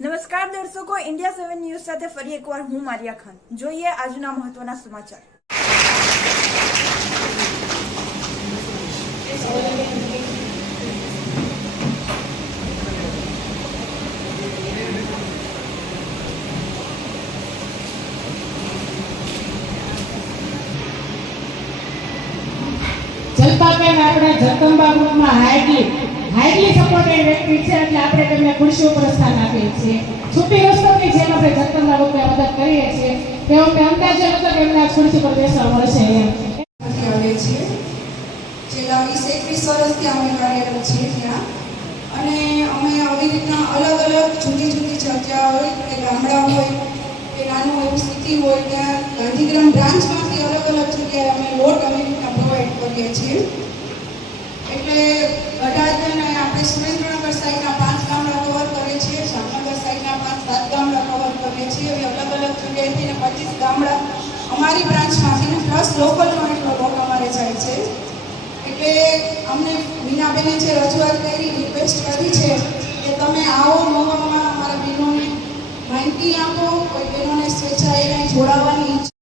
નમસ્કાર દર્શકો, India 7 news સાથે ફરી એકવાર હું મારિયા ખાન। જોઈએ આજના મહત્વના સમાચાર। જલપાબેન આપણે જગદંબા ગ્રુપમાં હાઈલી સપોર્ટેડ વ્યક્તિ છે, એટલે આપણે તેમને ખુરશી ઉપર સ્થાન આપીએ છીએ। છુપી રસ્તોની જેમ આપણે જગદંબા ગ્રુપને મદદ કરીએ છીએ, તેઓ અંદાજે હતો કે એમને ખુરશી પર બેસવા મળશે એમ આવે છે। છેલ્લા 20-21 વર્ષથી અમે કાર્યરત છીએ ત્યાં, અને અમે આવી રીતના અલગ અલગ જુદી જગ્યા હોય કે ગામડા હોય કે નાનું એવું સ્થિતિ હોય ત્યાં ગાંધીગ્રામ બ્રાન્ચમાંથી અલગ જગ્યાએ અમે લોટ આવી રીતના પ્રોવાઈડ કરીએ છીએ। એટલે ગઢાજન આપણે સુરેન્દ્રનગર સાઈડના 5 ગામડા કવર કરીએ છીએ, જામનગર સાઈડના 5-7 ગામડા કવર કરીએ છીએ। એવી અલગ જગ્યાએથી 25 ગામડા અમારી બ્રાન્ચમાંથી પ્લસ લોકલનો એટલો લોટ અમારે જાય છે। એટલે અમને મીનાબેને જે રજૂઆત કરી, રિક્વેસ્ટ કરી છે કે તમે આવો નવામાં અમારા બહેનોને માહિતી આપો, કોઈ બહેનોને સ્વેચ્છાએ જોડાવાની